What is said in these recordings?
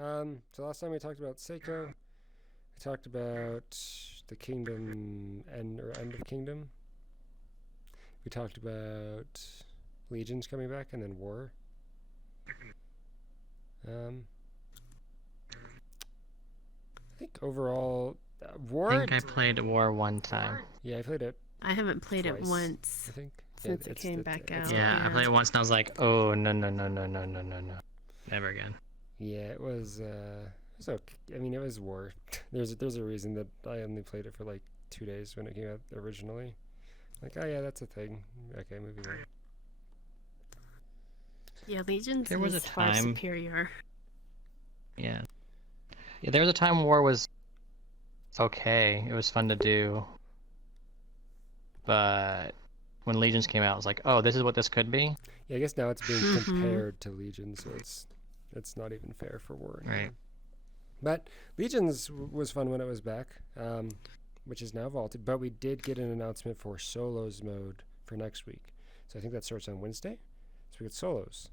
So last time we talked about Seiko. We talked about the Kingdom end of Kingdom. We talked about Legions coming back and then War. I think overall, War. I think I played War one time. Yeah, I played it. I haven't played twice, it once. I think since it came back out. Yeah, I played it once and I was like, oh no, never again. Yeah, it was okay. I mean, it was War. There's a reason that I only played it for like 2 days when it came out originally. Like, oh yeah, that's a thing. Okay, moving on. Yeah, Legions There was is a far time- superior. Yeah. Yeah, there was a time War was okay. It was fun to do. But when Legions came out, I was like, oh, this is what this could be? Yeah, I guess now it's being compared to Legion, so it's not even fair for War anymore. Right. But Legions was fun when it was back, which is now vaulted. But we did get an announcement for solos mode for next week. So I think that starts on Wednesday. So we get solos.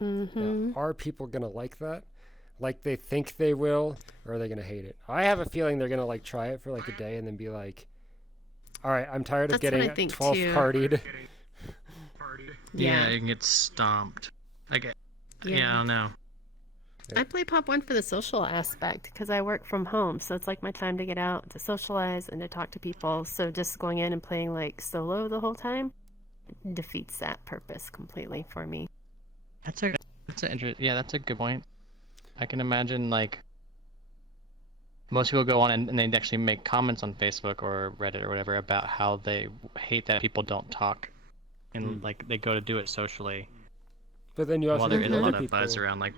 Now, are people going to like that? Like they think they will, or are they going to hate it? I have a feeling they're going to like try it for like a day and then be like, all right, I'm tired of That's what I getting think 12 too. partied. Yeah, you can get stomped. I don't know. I play Pop1 for the social aspect because I work from home, so it's like my time to get out, to socialize, and to talk to people. So just going in and playing like solo the whole time defeats that purpose completely for me. That's a good point. I can imagine like most people go on and they actually make comments on Facebook or Reddit or whatever about how they hate that people don't talk, and like they go to do it socially. But then you also while there have is a lot other of buzz people around, like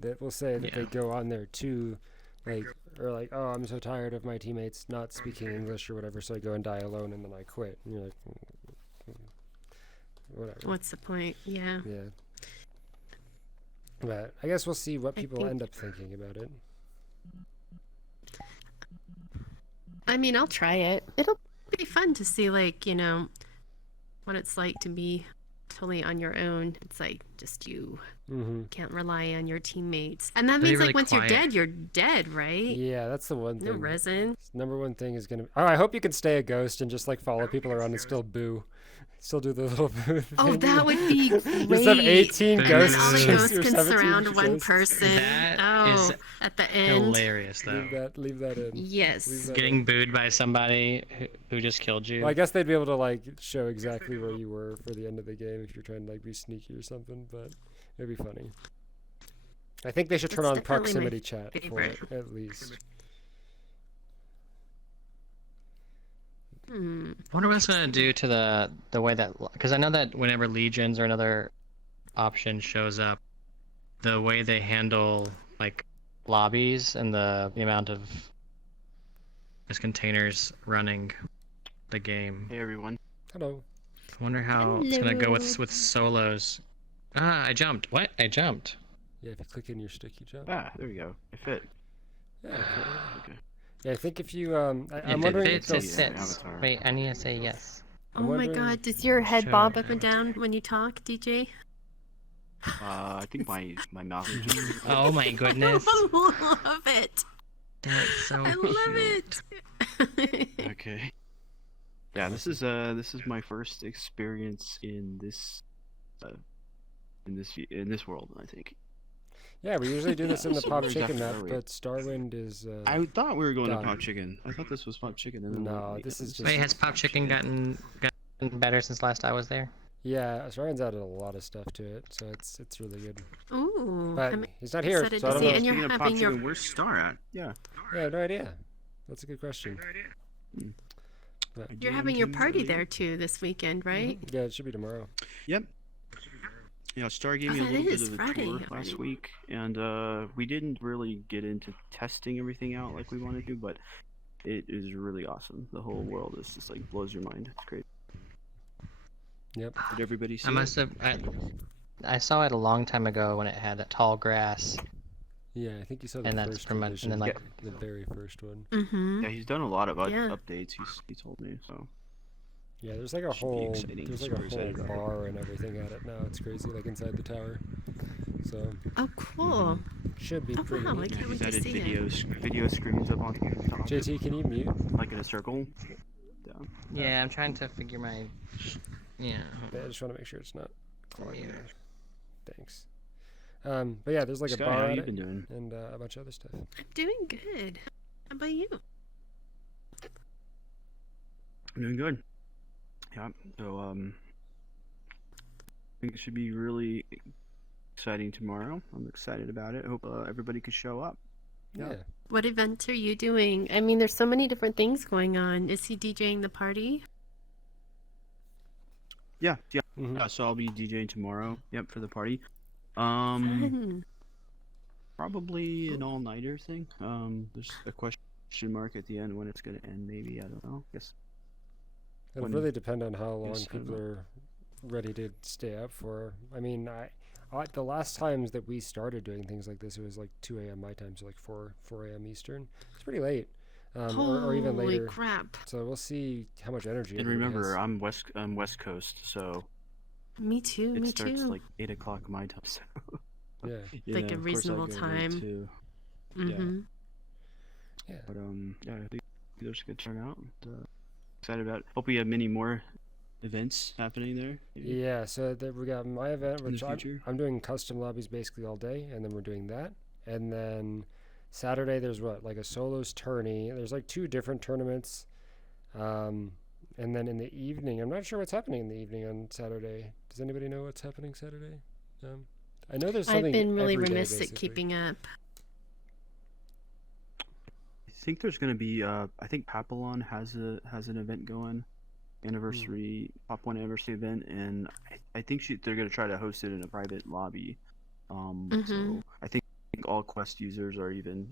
that will say that they go on there too, like, or like, oh, I'm so tired of my teammates not speaking English or whatever, so I go and die alone and then I quit. And you're like, whatever. What's the point? Yeah. Yeah. But I guess we'll see what people end up thinking about it. I mean, I'll try it. It'll be fun to see, like, you know, what it's like to be totally on your own. It's like just you can't rely on your teammates. And that means really like once quiet. you're dead, right? Yeah, that's the one No thing. resin. Number one thing is gonna. Oh, I hope you can stay a ghost and just like follow people around and still boo. Still do the little boo thing. Oh, that would be great. Just have 18 And ghosts. then all the or ghosts can 17 surround one ghosts. person. That is At the end. hilarious though. Leave that in. Yes. Leave that Getting booed by somebody who just killed you. Well, I guess they'd be able to like show exactly where you were for the end of the game if you're trying to like be sneaky or something, but it'd be funny. I think they should turn That's on definitely my proximity chat for it at least. I wonder what it's gonna do to the way that, because I know that whenever Legions or another option shows up, the way they handle like lobbies and the amount of just containers running the game. Hey everyone. Hello. I wonder how it's gonna go with solos. Ah, I jumped. What? I jumped. Yeah, if you click in your sticky jump. Ah, there we go. It fit. Yeah. Okay. Yeah, I think if you I'm If wondering it if fits, they'll- it sits. Avatar. Wait, I need to say yes. Oh my wondering- god, does your head Sure. bob up and down when you talk, DJ? I think my mouth is just. Oh my goodness. I love it. That's so I love cute. it. Okay. Yeah, this is my first experience in this world, I think. Yeah, we usually do this in the So Pop there's Chicken map, definitely- but Starwind is. I thought we were going done. to Pop Chicken. I thought this was Pop Chicken. And then No, this is just. Wait, has Pop Chicken gotten better since last I was there? Yeah, Starwind's added a lot of stuff to it, so it's really good. Ooh. But I'm he's not here, excited so I to don't see know. it. And you're Speaking of Pop having your Chicken, where's Star at? Yeah. Yeah, I have no idea. That's a good question. you're having your party there too this weekend, right? Yeah, it should be tomorrow. Yep. Yeah, Star gave me a that little bit is of a Friday tour already. last week, and we didn't really get into testing everything out like we wanted to, but it is really awesome. The whole world is just like blows your mind. It's great. Yep. Did everybody see I must it? have. I saw it a long time ago when it had that tall grass, Yeah, I think you saw the and that's first pretty much. version, And then like, the very first one. Mm-hmm. Yeah, he's done a lot of Yeah. updates. He told me so. Yeah, there's like a Should be whole exciting. there's like Super a excited whole about it. bar and everything at it now. It's crazy, like inside the tower. So Oh, cool. should be Oh, pretty wow, I neat. can't wait He's to added see it. video screens up on top, JT, can you mute? like in a circle. Down. Yeah, I'm trying to figure my. Yeah. I just want to make sure it's not clogging Yeah. there. Thanks. But yeah, there's like Sky, a bar how at you it been doing? and a bunch of other stuff. I'm doing good. How about you? I'm doing good. Yeah. So I think it should be really exciting tomorrow. I'm excited about it. Hope everybody could show up. Yeah. What events are you doing? I mean, there's so many different things going on. Is he DJing the party? Yeah. Mhm. So I'll be DJing tomorrow. Yep, for the party. Fun. Probably an all-nighter thing. There's a question mark at the end when it's gonna end. Maybe I don't know. Guess It'll When- really depend on how long Yes, I don't people know. are ready to stay up for. I mean, the last times that we started doing things like this, it was like 2 a.m. my time, so like 4 a.m. Eastern. It's pretty late, or even Holy later. crap. So we'll see how much energy. and everybody remember, has. I'm West Coast, so Me too, it me starts too. like 8 o'clock my time. So Yeah, Like a of course I reasonable go late, time. too. Mm-hmm. yeah. But yeah, I think there's a good turnout. Excited about it. Hope we have many more events happening there. maybe Yeah, so we got my event, in the which future. I'm doing custom lobbies basically all day, and then we're doing that. And then Saturday there's like a solos tourney. There's like 2 different tournaments. And then in the evening, I'm not sure what's happening in the evening on Saturday. Does anybody know what's happening Saturday? I know there's something. I've been really every day, remiss at basically. keeping up. I think there's gonna be I think Papillon has an event going, anniversary Pop1 anniversary event, and I think they're gonna try to host it in a private lobby. Mhm. So I think all Quest users are even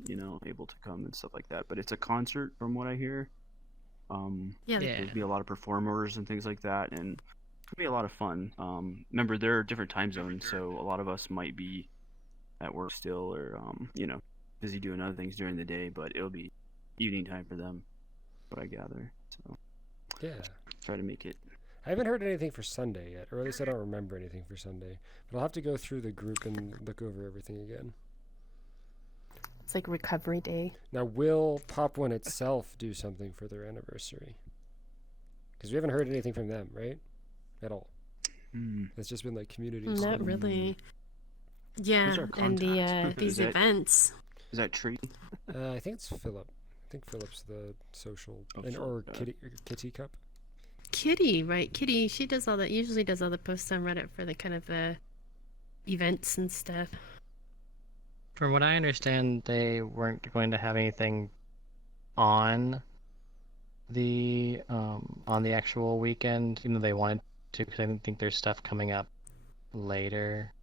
able to come and stuff like that. But it's a concert from what I hear. Yeah. Yeah. There'll be a lot of performers and things like that, and it'll be a lot of fun. Remember, there are different time zones, so a lot of us might be at work still, or busy doing other things during the day. But it'll be evening time for them, what I gather. So Yeah. try to make it. I haven't heard anything for Sunday yet, or at least I don't remember anything for Sunday. But I'll have to go through the group and look over everything again. It's like recovery day. Now, will Pop1 itself do something for their anniversary? Because we haven't heard anything from them, right? At all. It's just been like community Not stuff. really. Yeah, our and contact? these Is that- events. Is that Tree? I think it's Philip. I think Philip's the social, Oh, or Philip, Kitty Cup. Kitty, right? Kitty, she does all that. Usually does all the posts on Reddit for the kind of the events and stuff. From what I understand, they weren't going to have anything on the actual weekend, even though they wanted to, because I think there's stuff coming up later.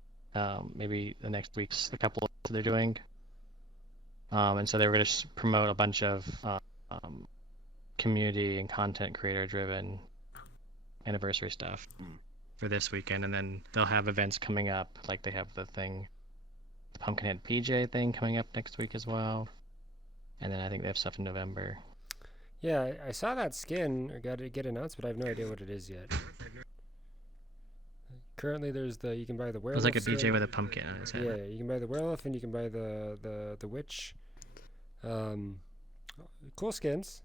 Maybe the next week's a couple that they're doing. And so they were going to promote a bunch of community and content creator driven anniversary stuff for this weekend, and then they'll have events coming up, like they have the Pumpkinhead PJ thing coming up next week as well, and then I think they have stuff in November. Yeah, I saw that skin got to get announced, but I have no idea what it is yet. Currently, you can buy the It werewolf. was like a skin. BJ with a pumpkin on his head. Yeah, you can buy the werewolf and you can buy the witch. Cool skins.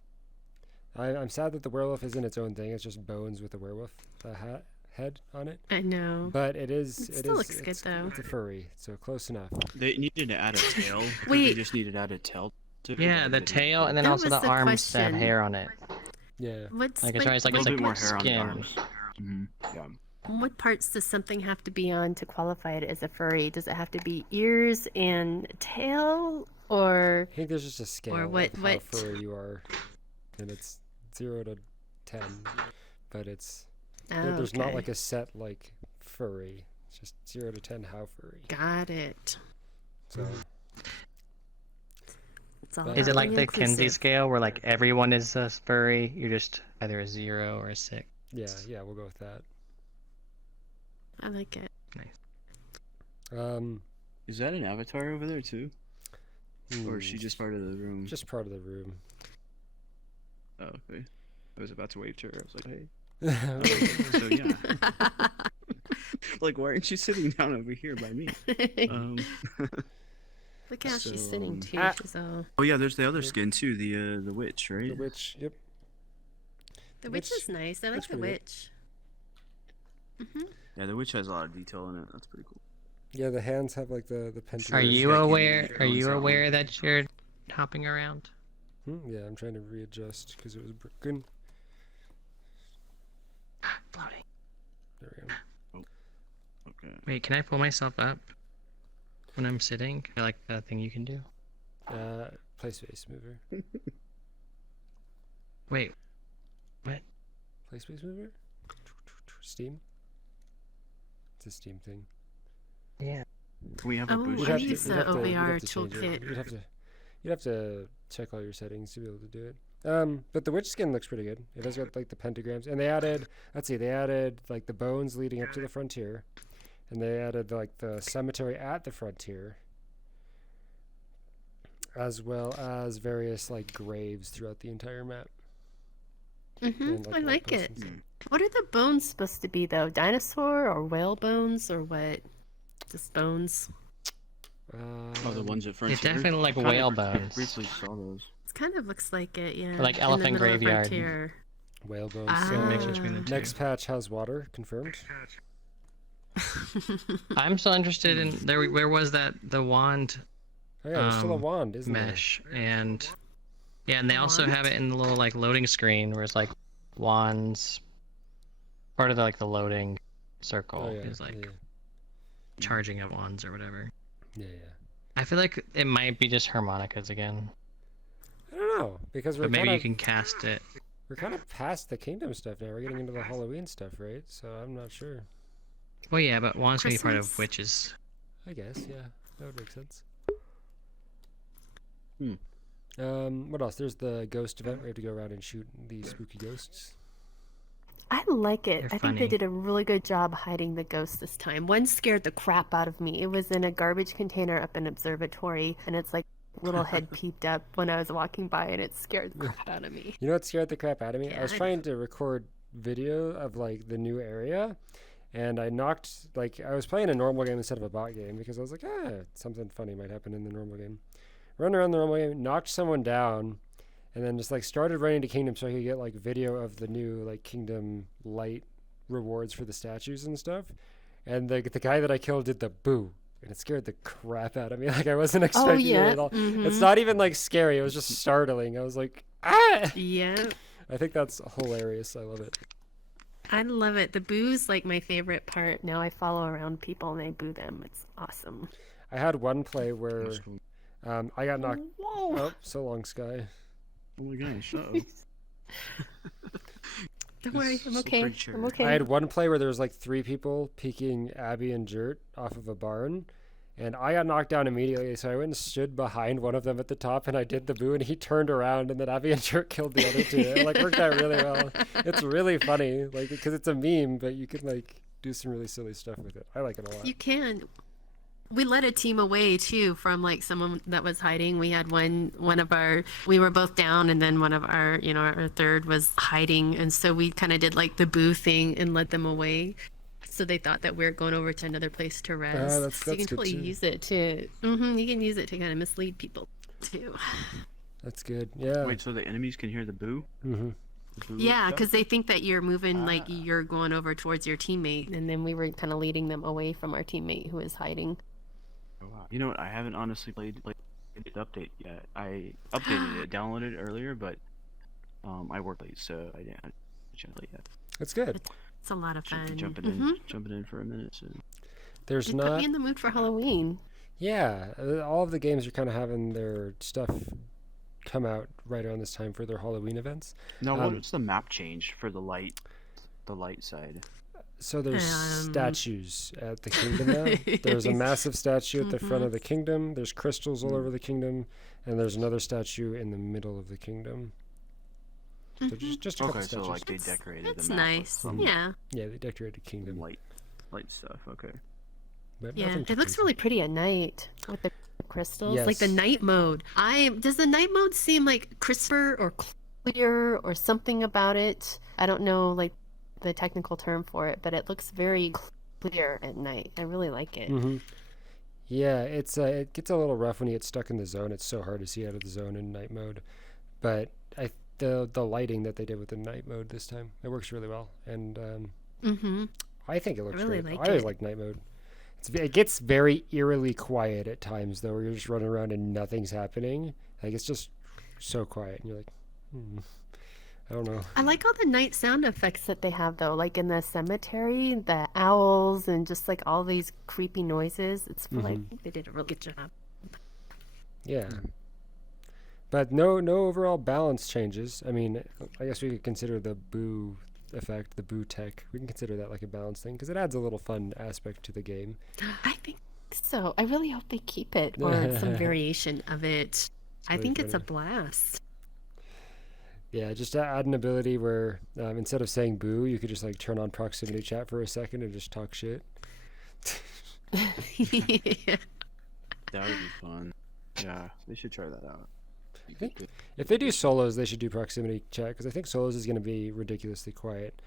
I'm sad that the werewolf isn't its own thing. It's just bones with a werewolf head on it. I know. But it is. It still looks good, though. It's a furry, so close enough. They needed to add a tail. Wait. They just needed to add a tail. To it, Yeah, but the they didn't. tail, and then That also was the the arms that have question. hair on it. Yeah. What's Like, sorry, it's like A it's little like bit more hair skin. on the arms. Yeah. what parts does something have to be on to qualify it as a furry? Does it have to be ears and tail, or I think there's just a scale what- of how what- furry you are, and it's 0 to 10. But it's there's not okay. like a set like furry. It's just 0 to 10 how furry. Got it. So It's all Is Is it about like being the Kinsey inclusive. scale, where like everyone is a furry? You're just either a 0 or a 6. yeah, we'll go with that. I like it. Is that an avatar over there too, or is she hmm, just part of the room? just part of the room? Oh, okay. I was about to wave to her. I was like, hey. So yeah. Like, why aren't you sitting down over here by me? Look how she's sitting too. She's all... Oh yeah, there's the other skin too, the witch, right? The witch, yep. The witch is nice. I like the witch. Yeah, the witch has a lot of detail in it. That's pretty cool. Yeah, the hands have like the pentagram. Are you aware? Are you aware that you're hopping around? Yeah, I'm trying to readjust because it was broken. Floating. There we go. Oh, okay. Wait, can I pull myself up when I'm sitting? I like that thing you can do. Play space mover. Wait. What? Play space mover? Steam? It's a Steam thing. Yeah. Can we have a boost? I use the OBR toolkit. You'd have to check all your settings to be able to do it. But the witch skin looks pretty good. It has got like the pentagrams, and they added like the bones leading up to the frontier, and they added like the cemetery at the frontier, as well as various like graves throughout the entire map. And, I like it. and stuff. What are the bones supposed to be though? Dinosaur or whale bones or what? Just bones. Oh, the ones at Frontier. It's definitely like whale bones. Briefly saw those. It kind of looks like it, yeah. Or like in elephant the middle of graveyard. Frontier. Whale bones. Ah. Mix between the two. Next patch has water confirmed. I'm still interested in where was that the wand Oh yeah, there's still a wand, isn't mesh and they also Wand? have it in the little like loading screen where it's like wands part of the, like the loading circle there? Oh yeah. is like yeah. charging of wands or whatever. Yeah. I feel like it might be just harmonicas again, I don't know because but maybe you can cast it. we're kind of past the kingdom stuff now. We're getting into the Halloween stuff, right? So I'm not sure. Well, yeah, but wands can be part of Christmas? witches. I guess yeah, that would make sense. Hmm. What else? There's the ghost event. We have to go around and shoot these spooky ghosts. I like it. They're I think funny. they did a really good job hiding the ghosts this time. One scared the crap out of me. It was in a garbage container up in observatory, and its like little head peeped up when I was walking by, and it scared the crap out of me. You know what scared the crap out of me? I was Yeah. trying to record video of like the new area, and I knocked I was playing a normal game instead of a bot game because I was like, something funny might happen in the normal game. Run around the normal game, knocked someone down, and then just like started running to Kingdom so I could get like video of the new like Kingdom light rewards for the statues and stuff. And the guy that I killed did the boo, and it scared the crap out of me. Like I wasn't expecting it at all. It's not even like scary. It was just startling. I was like, ah! Yeah, I think that's hilarious. I love it. I love it. The boo's like my favorite part. Now I follow around people and I boo them. It's awesome. I had one play where That's cool. I got knocked. Whoa! Oh, so long, Sky. Oh my gosh. Uh-oh. Don't worry, I'm So okay. creature. I'm okay. I had one play where there was like 3 people peeking Abby and Jert off of a barn, and I got knocked down immediately. So I went and stood behind one of them at the top, and I did the boo, and he turned around, and then Abby and Jert killed the other 2. It like worked out really well. It's really funny, like because it's a meme, but you can like do some really silly stuff with it. I like it a lot. You can. We led a team away too from like someone that was hiding. We had one of our, we were both down, and then one of our, our third was hiding, and so we kind of did like the boo thing and led them away. So they thought that we were going over to another place to rest. That's so you can good totally too. use it to. You can use it to kind of mislead people too. That's good. Yeah. Wait, so the enemies can hear the boo? Mm-hmm. The boo Yeah, stuff? because they think that you're moving like you're going over towards your teammate, and then we were kind of leading them away from our teammate who was hiding. Oh, wow. You know what? I haven't honestly played the update yet. I updated it, downloaded it earlier, but I work late, so I didn't play yet. That's good. It's a lot of fun. Jumping in for a minute. So. There's It put not. me in the mood for Halloween. Yeah, all of the games are kind of having their stuff come out right around this time for their Halloween events. Now, what's the map change for the light side? So there's statues at the kingdom now. There's a massive statue at the front of the kingdom. There's crystals all over the kingdom, and there's another statue in the middle of the kingdom. So just a couple Okay, so statues. like they decorated That's the map with nice. some Yeah. Yeah, they decorated kingdom. light stuff. Okay. But Yeah. nothing too It looks crazy. really pretty at night with the crystals. Like the Yes. night mode. Does the night mode seem like crisper or clear or something about it? I don't know like the technical term for it, but it looks very clear at night. I really like it. Mm-hmm. Yeah, it gets a little rough when you get stuck in the zone. It's so hard to see out of the zone in night mode. But the lighting that they did with the night mode this time, it works really well. And I think it looks really great. like I always it. like night mode. It gets very eerily quiet at times, though, where you're just running around and nothing's happening. Like, it's just so quiet. And you're like, I don't know. I like all the night sound effects that they have, though. Like in the cemetery, the owls and just like all these creepy noises. It's like they did a really good job. Yeah. But no overall balance changes. I mean, I guess we could consider the boo effect, the boo tech. We can consider that like a balance thing because it adds a little fun aspect to the game. I think so. I really hope they keep it or some variation of it. I really think it's a funny. blast. Yeah, just add an ability where instead of saying boo, you could just like turn on proximity chat for a second and just talk shit. Yeah. That would be fun. Yeah, they should try that out. I think if they do solos, they should do proximity chat because I think solos is going to be ridiculously quiet,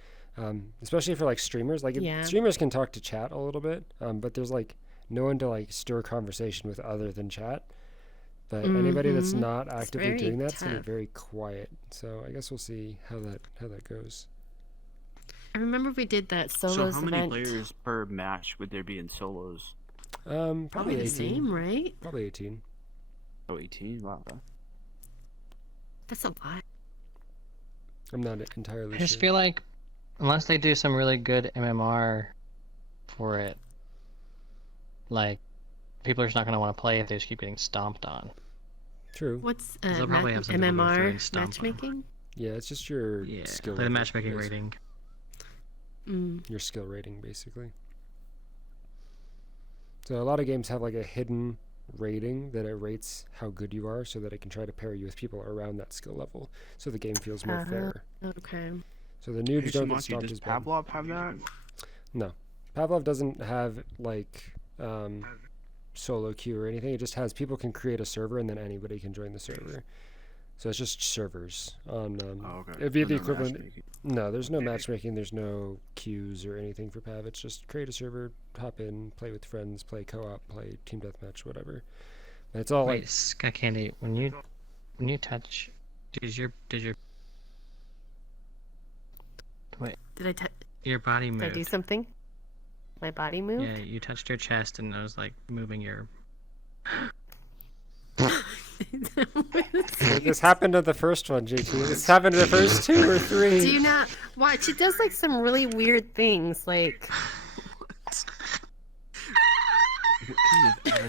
especially for like streamers. Like streamers can talk to chat a little bit, but there's like no one to like stir conversation with other than chat. But anybody that's not actively doing that's going to be very quiet. So I guess we'll see how that goes. I remember we did that solos So how many event. players per match would there be in solos? Probably 18. The same, right? Probably 18. Oh, 18? Wow. That's a lot. I'm not entirely I just sure. feel like unless they do some really good MMR for it, like people are just not going to want to play if they just keep getting stomped on. True. What's They'll probably have some people go through MMR and stomp on. matchmaking? Yeah, it's just your skill. The level, matchmaking rating. Your skill rating, basically. So a lot of games have like a hidden rating that it rates how good you are so that it can try to pair you with people around that skill level so the game feels more fair. Okay. So the noobs don't get Sumatchi, stomped does as bad. Pavlov have that? No. Pavlov doesn't have like solo queue or anything. It just has people can create a server and then anybody can join the server. So it's just servers on okay. it'd be So the no equivalent. matchmaking. No, there's no matchmaking, there's no queues or anything for Pav. It's just create a server, hop in, play with friends, play co-op, play team deathmatch, whatever. And it's all Wait, Skycandy, when you touch, did your wait, Did I touch? your body Did I moved? do something? My body moved? Yeah, you touched your chest and I was like moving your. this happened to the first one, JT. This happened to the first 2 or 3. Do you not watch? It does like some really weird things, like.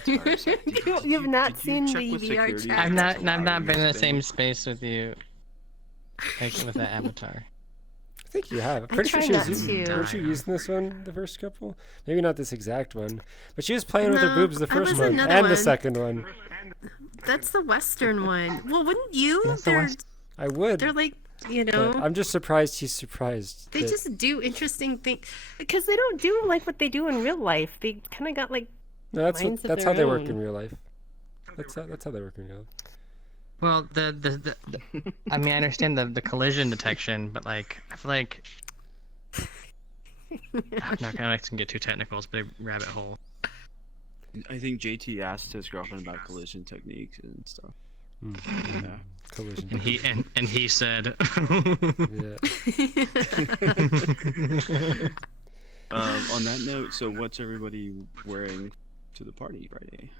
You've not seen the VR chat. I've not been in the same space with you, like with that avatar. I think you have. I'm I pretty sure try she was not using. to. Weren't you using this one the first couple? Maybe not this exact one, but she was playing with her boobs the I first was one another and the one. second one. That's the Western one. Well, wouldn't you? That's the West- I would. They're like, you But know, I'm just surprised he's surprised. they that- just do interesting things because they don't do like what they do in real life. They kind of got like. No, minds of that's their how they work own. in real life. That's how they work in real life. Well, the I mean, I understand the collision detection, but like, I feel like I'm not gonna get too technical. It's a big rabbit hole. I think JT asked his girlfriend about collision techniques and stuff. Yeah. Collision. And he said, Yeah. On that note, so what's everybody wearing to the party Friday?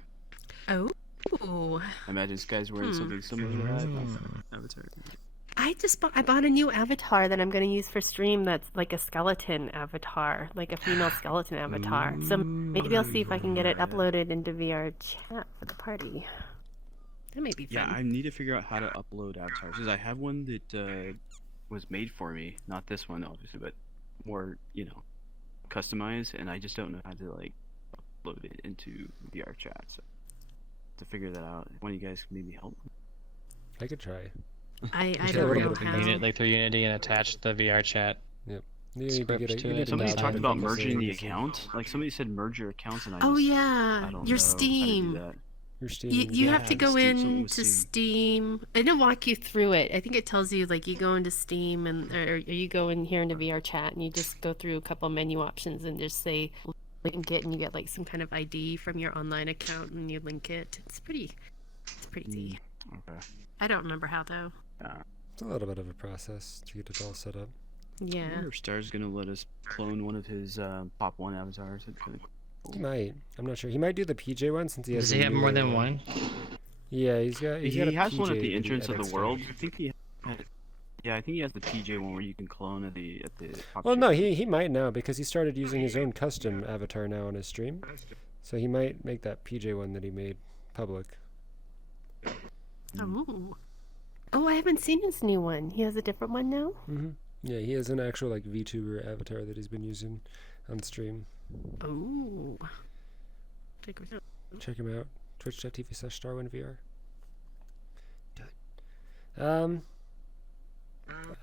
Oh. I imagine this guy's wearing something similar to that. Avatar. I bought a new avatar that I'm going to use for stream that's like a skeleton avatar, like a female skeleton avatar. So maybe I'll see if I can get it uploaded into VR chat for the party. That may be fun. Yeah, I need to figure out how to upload avatars because I have one that was made for me. Not this one, obviously, but more, customized, and I just don't know how to like upload it into VR chat. So to figure that out, one of you guys can maybe help. I could try. I Just a don't little know bit of how. Unit, like through Unity and attach the VR chat. You need to Script get to you it. need to Somebody download talked it about from the merging the same- account. Like somebody said, merge your accounts, and I Oh just, yeah, I don't your know how to do Steam. that. your Steam. You have to Yeah, go something into with Steam. Steam. I didn't walk you through it. I think it tells you like you go into Steam or you go in here into VR chat and you just go through a couple menu options and just say link it and you get like some kind of ID from your online account and you link it. It's pretty easy. Okay. I don't remember how though. It's a little bit of a process to get it all set up. I Yeah. wonder if Star's gonna let us clone one of his Pop1 avatars. That's kind of cool. He might. I'm not sure. He might do the PJ one since he has. Does a he have more newer than one? Yeah, he's got. He got a has one at PJ the that he entrance of edits the stuff. world. I think he. Yeah, I think he has the PJ one where you can clone at the. Pop Well, no, Shop. he might now because he started using his own custom avatar now on his stream, so he might make that PJ one that he made public. Oh, I haven't seen his new one. He has a different one now? Yeah, he has an actual like VTuber avatar that he's been using on stream. Oh. Check it out. Check him out. Twitch.tv/StarWinVR. Do it.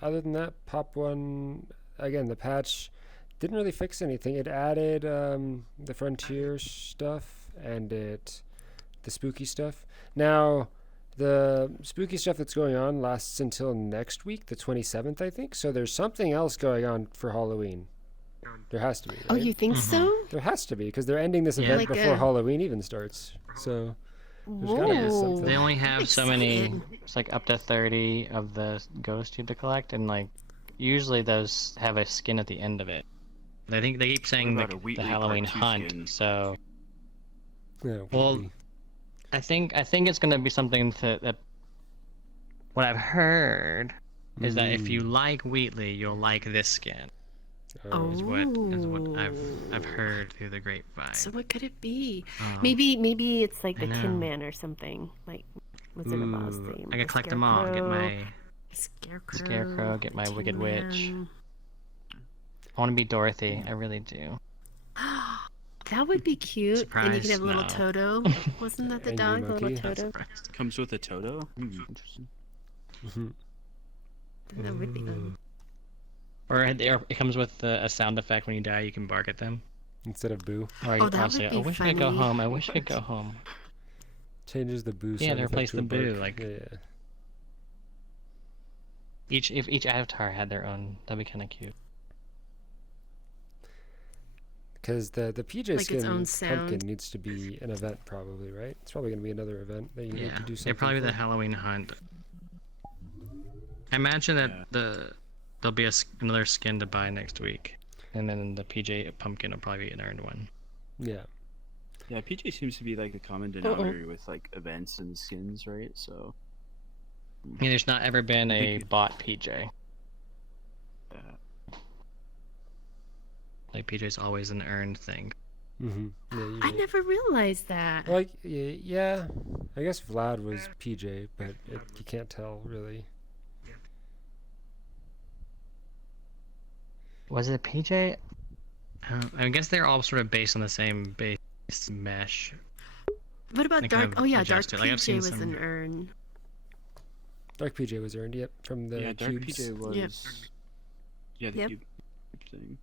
Other than that, Pop1 again. The patch didn't really fix anything. It added the frontier stuff and the spooky stuff. Now, the spooky stuff that's going on lasts until next week, the 27th, I think. So there's something else going on for Halloween. There has to be. Right? Oh, you think so? There has to be because they're ending this event Like before a- Halloween even starts. So there's gotta be Whoa. something. They only have so many. Excited. It's like up to 30 of the ghosts you have to collect, and like usually those have a skin at the end of it. I think they keep saying about a the Wheatley Halloween Part 2 hunt. skin? So Yeah, Well, maybe. I think it's gonna be something that. What I've heard is that if you like Wheatley, you'll like this skin. Is what I've heard through the grapevine. So what could it be? Um, Maybe it's like I the know. Tin Man or something. Like Wizard of Oz ooh, theme. I The could collect them all. Get Scarecrow, my Scarecrow, get my Tin Wicked Witch. Man. I want to be Dorothy. I really do. That would be cute. And you could Surprise, have a little no. Toto. Wasn't that the Angry dog, the little monkey. Toto? Comes with a Toto. Interesting. That would be fun. Or it comes with a sound effect when you die. You can bark at them. Instead of boo, Or Oh, that I'll would say, be I wish I could go funny. home. I wish I could go home. changes the boo. Yeah, sound they effect replaced to a the boo, bark. like- Yeah. If each avatar had their own, that'd be kind of cute. Because the PJ Like its skin own pumpkin sound. needs to be an event probably, right? It's probably gonna be another event that you Yeah, need to do something. it'd probably be the for. Halloween hunt. I imagine that Yeah. there'll be another skin to buy next week, and then the PJ pumpkin will probably be an earned one. Yeah. Yeah, PJ seems to be like the common denominator with like events and skins, right? So. Yeah, there's not ever been a Thank you. bought PJ. Uh, Like PJ's always an earned thing. Mm-hmm. Yeah. I Usually. never realized that. Like yeah, I guess Vlad was PJ, but you can't tell really. Was it PJ? I guess they're all sort of based on the same base mesh. What about They Dark? kind of Oh yeah, Dark adjust it. Like, I've PJ seen was some- an urn. Dark PJ was earned, yep, from the yeah, Dark cubes. PJ was. Yep. Yeah, the Yep. cube thing.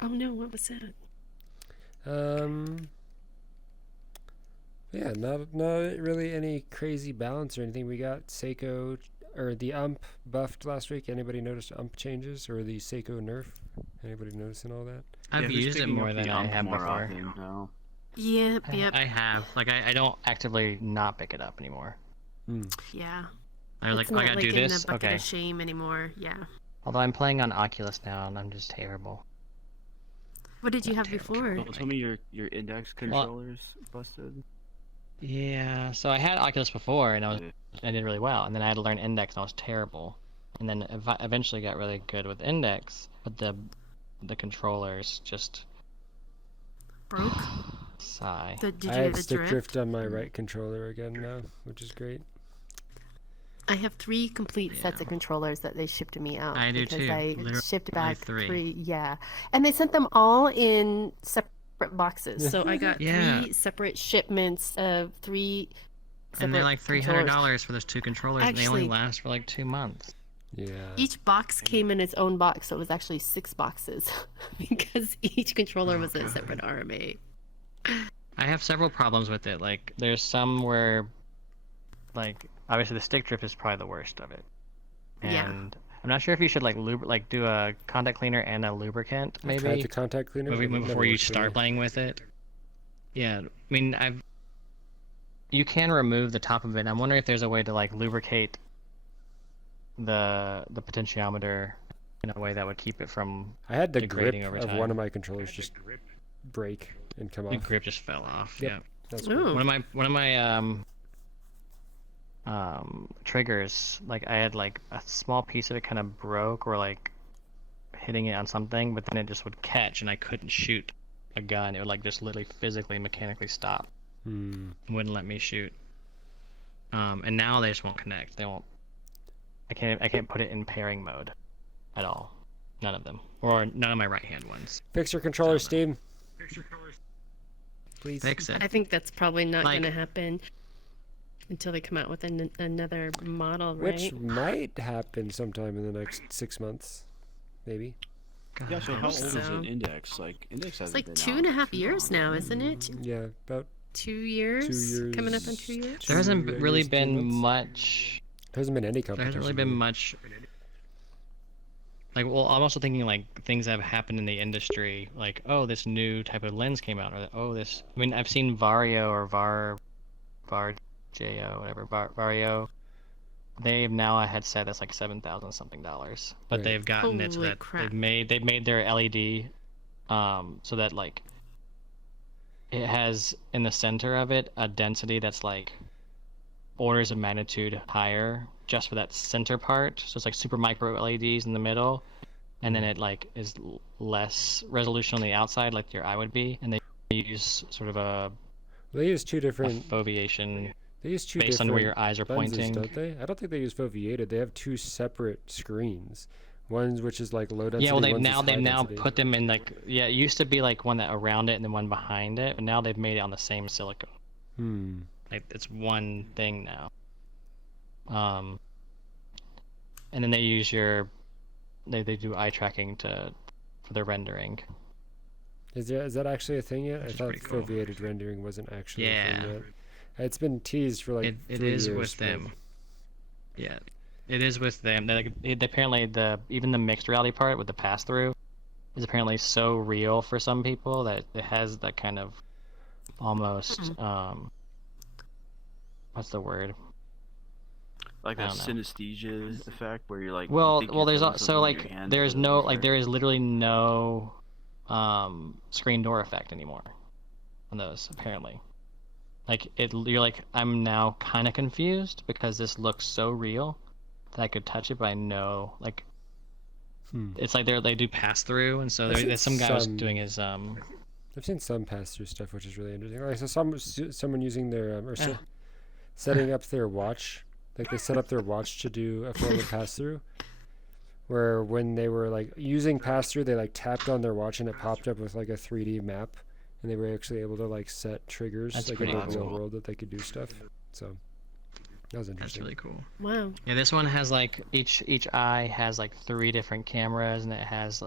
Oh no, what was that? Yeah, not really any crazy balance or anything. We got Seiko or the ump buffed last week. Anybody notice ump changes or the Seiko nerf? Anybody noticing all that? I've who's used it picking more up than the I ump have more before. often now? Yep, yep, I have. Like I don't actively not pick it up anymore. yeah. I was It's like, I not gotta do in this. the bucket Okay. of shame anymore. Yeah. Although I'm playing on Oculus now, and I'm just terrible. What did you have Terrible, before? terrible. Don't tell me your index controllers busted. Yeah. So I had Oculus before, and Yeah. I did really well, and then I had to learn Index, and I was terrible. And then eventually got really good with Index, but the controllers just Broke? sigh. Did you I have have a stick drift? drift on my right controller again now, which is great. I have 3 complete sets Yeah. of controllers that they shipped to me out. I do because too. I Literally shipped back 3. Yeah. And they sent them all in separate boxes. So I got Yeah. 3 separate shipments of 3 And they're separate like controllers. $300 for those 2 controllers, and they only Actually- last for like 2 months. Yeah. Each box came in its own box, so it was actually 6 boxes because each controller was a separate RMA. I have several problems with it. Like, there's some where, like, obviously the stick drift is probably the worst of it. And Yeah. I'm not sure if you should like do a contact cleaner and a lubricant I tried maybe the contact cleaner. maybe it never before you worked for start me. playing with it. Yeah, I mean you can remove the top of it. I'm wondering if there's a way to like lubricate the potentiometer in a way that would keep it from I had the grip degrading over of time. one of my controllers just break and come The off. grip just fell off. Yep. Yeah. That's Ooh. cool. One of my triggers, like I had like a small piece of it kind of broke or like hitting it on something, but then it just would catch and I couldn't shoot a gun. It would like just literally physically mechanically stop. Wouldn't let me shoot. And now they just won't connect. They won't. I can't put it in pairing mode at all. None of them, or none of my right hand ones. Fix your controller, Steam. Please. Fix it. I think that's probably not Like- going to happen until they come out with another model, right? Which might happen sometime in the next 6 months, maybe. Yeah, so how old is So- it Index? Like Index has It's like 2.5 years now, isn't it? Yeah, about 2 years? 2 years. Coming up on 2 years? There hasn't 2 really years, 2 been months. much. There hasn't been any There competition. hasn't really been much. Like, well, I'm also thinking like things that have happened in the industry, like oh, this new type of lens came out, or oh, this. I mean, I've seen Vario or VarJo, whatever, Vario. They've now a headset that's like $7,000 something, but Right. they've gotten it so Holy that crap. they've made their LED, so that like it has in the center of it a density that's like orders of magnitude higher just for that center part. So it's like super micro LEDs in the middle, and then it like is less resolution on the outside, like your eye would be. And they use sort of a They use two different. foveation They use two based on different where your eyes are lenses, pointing. don't they? I don't think they use foveated. They have two separate screens. One which is like low density. Yeah, well, they've one's now high density. put them in like it used to be like one that around it and then one behind it, but now they've made it on the same silicone. Like it's one thing now. And then they use they do eye tracking for their rendering. Is that actually a thing yet? I Which is thought pretty cool. foveated rendering wasn't actually a Yeah. thing yet. It's been teased for like It 3 is years, with but- them. Yeah, it is with them. Apparently even the mixed reality part with the pass through is apparently so real for some people that it has that kind of almost what's the word? like I that don't know. synesthesia effect where you're like. Well, think you're there's feeling so something with like your hand, there's but no it's like there. there is literally no screen door effect anymore on those apparently. Like you're like I'm now kind of confused because this looks so real that I could touch it, but I know like it's like they do pass through, and so I've seen there's some guy was some- doing his I've seen some pass-through stuff, which is really interesting. Like I saw someone using their setting up their watch. Like they set up their watch to do a forward pass-through, where when they were like using pass-through, they like tapped on their watch and it popped up with like a 3D map, and they were actually able to like set triggers That's like in pretty the real cool. world that they could do stuff. So that was that's interesting. really cool. Wow. Yeah, this one has like each eye has like 3 different cameras, and it has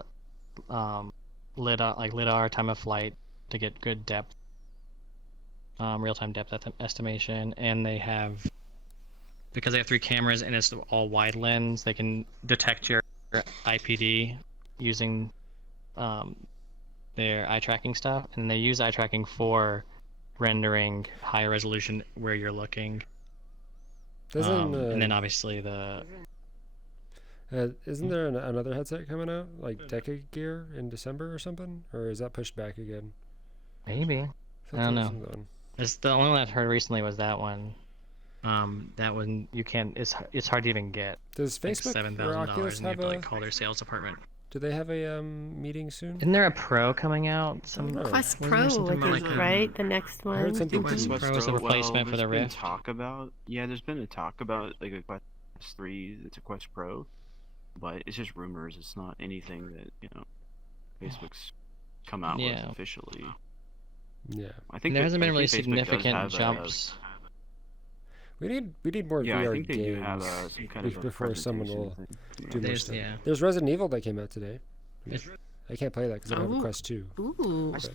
lidar time of flight to get good depth, real-time depth estimation, and they have, because they have 3 cameras and it's all wide lens, they can detect your IPD using their eye tracking stuff, and they use eye tracking for rendering higher resolution where you're looking. Doesn't And then obviously isn't there another headset coming out like Decade Gear in December or something, or is that pushed back again? maybe. thought I don't there was know. another one. It's the only one I've heard recently was that one. That one you can't. It's hard to even get. Does Like Facebook or $7,000, Oculus and you have have to a? like call their sales department. Do they have a meeting soon? Isn't there a Pro coming out? Some know. Quest wasn't there Pro, something I about, think, like, right? The next one. heard something Quest too. Pro is a Pro, replacement for the there's been Rift. talk about there's been a talk about like a Quest 3 that's a Quest Pro, but it's just rumors. It's not anything that Facebook's come out Yeah. with officially. Yeah, I think There hasn't been really Facebook does significant have jumps. we need more Yeah, I VR think they do games have some kind of a before someone presentation will thing. do more There's stuff. yeah. There's Resident Evil that came out today. It's- I can't play that because I don't have a Oh. Quest 2. Ooh. But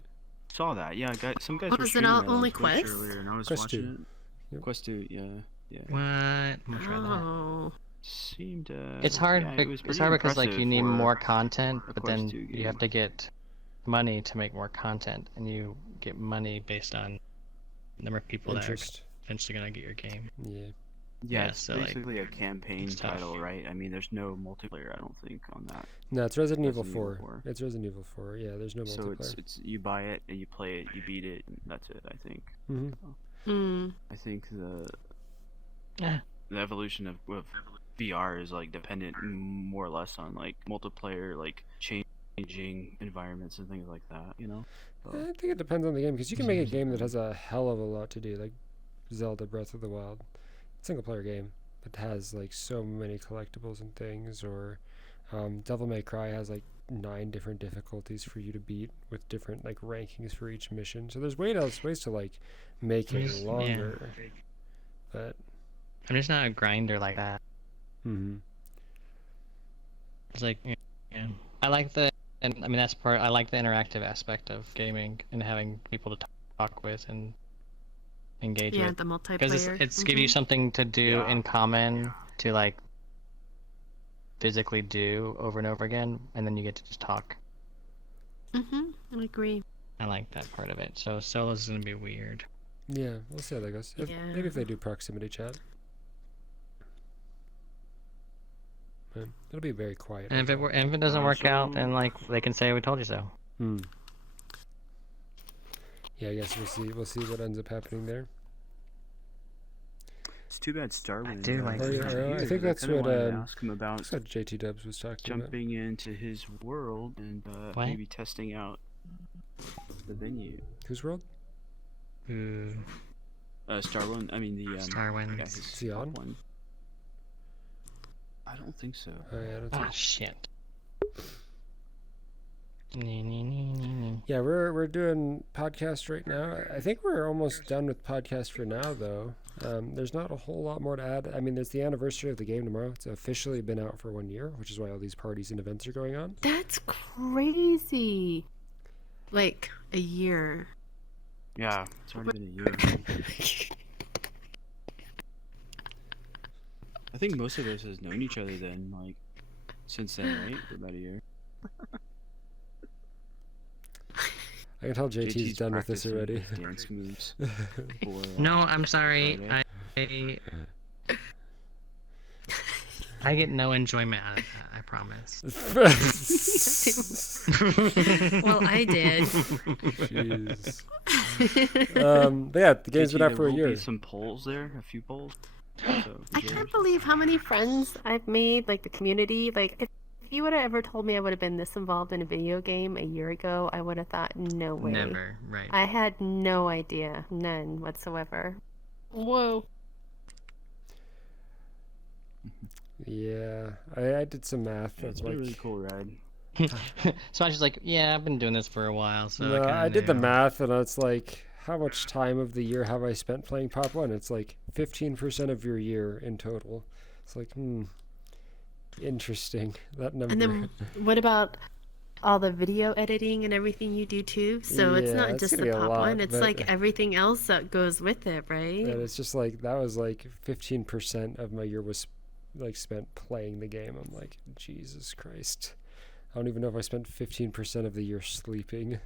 saw that. Yeah, some guys What, were was it streaming all it on only Twitch Quest? earlier, and I was Quest watching 2. it. Yep. Quest 2, yeah. What? I'm gonna try that. Oh. Seemed. It's hard. Yeah, it was It's pretty hard because like impressive you need for more content, a but Quest then 2 you have game. to get money to make more content, and you get money based on the number of people that are Interest. eventually gonna get your game. Yeah. Yeah, Yeah, it's so, like, basically a campaign it's tough. title, right? I mean, there's no multiplayer, I don't think, on that. No, it's Resident Evil Resident Evil 4. 4. It's Resident Evil 4. Yeah, there's no So multiplayer. it's you buy it and you play it, you beat it, and that's it. I think. Mm-hmm. I think Yeah. the evolution of VR is like dependent more or less on like multiplayer, like changing environments and things like that. You know. So, I think it depends on the game, because you can make a game that has a hell of a lot to do, like Zelda Breath of the Wild. Single player game, but has like so many collectibles and things, or Devil May Cry has like 9 different difficulties for you to beat with different like rankings for each mission. So there's ways to like make it longer. Yeah. But I'm just not a grinder like that. It's like, yeah. I like the, and I mean that's part. I like the interactive aspect of gaming and having people to talk with and engage Yeah, with. the multiplayer. Because it's give you something to do in common to like physically do over and over again, and then you get to just talk. I agree. I like that part of it. So solo's gonna be weird. yeah, we'll see how that goes. Maybe if they do proximity chat. But it'll be very quiet. And if it doesn't work out, then like they can say we told you so. Yeah, I guess we'll see what ends up happening there. it's too bad Starwind. do like I think that's what ask him about that's what JTDubzZ was talking jumping into his world and What? maybe testing out the venue. about. Whose world? Ooh, Starwind. I mean the Starwind. yeah, his Is he on? top one. I don't think so. Oh yeah, I don't Ah, think. shit. Yeah, we're doing podcast right now. I think we're almost done with podcast for now, though. There's not a whole lot more to add. I mean, there's the anniversary of the game tomorrow. It's officially been out for 1 year, which is why all these parties and events are going on. That's crazy. Like a year. Yeah, it's already been a year. I think most of us has known each other then, like, since then, right? For about a year. I can tell JT's done with this practicing already. his dance moves. For, No, I'm sorry. Friday. I get no enjoyment out of that. I promise. Well, I did. Jeez. But yeah, the game's been out for a There will year. be some polls there, a few polls. So, I can't believe how many friends I've made, like the community. Like, if you would have ever told me I would have been this involved in a video game a year ago, I would have thought, no way. Never, right. I had no idea. None whatsoever. Whoa. Yeah, I did some math. yeah, it's Of been a like, really cool ride. So I was just like, yeah, I've been doing this for a while, so no, kinda I did the knew. math, and it's like, how much time of the year have I spent playing Pop1? It's like 15% of your year in total. It's like, interesting, that number. And then what about all the video editing and everything you do too? So it's Yeah, not it's just gonna the be a pop lot, one, it's but- like everything else that goes with it, right? And it's just like, that was like 15% of my year was like spent playing the game. I'm like, Jesus Christ. I don't even know if I spent 15% of the year sleeping.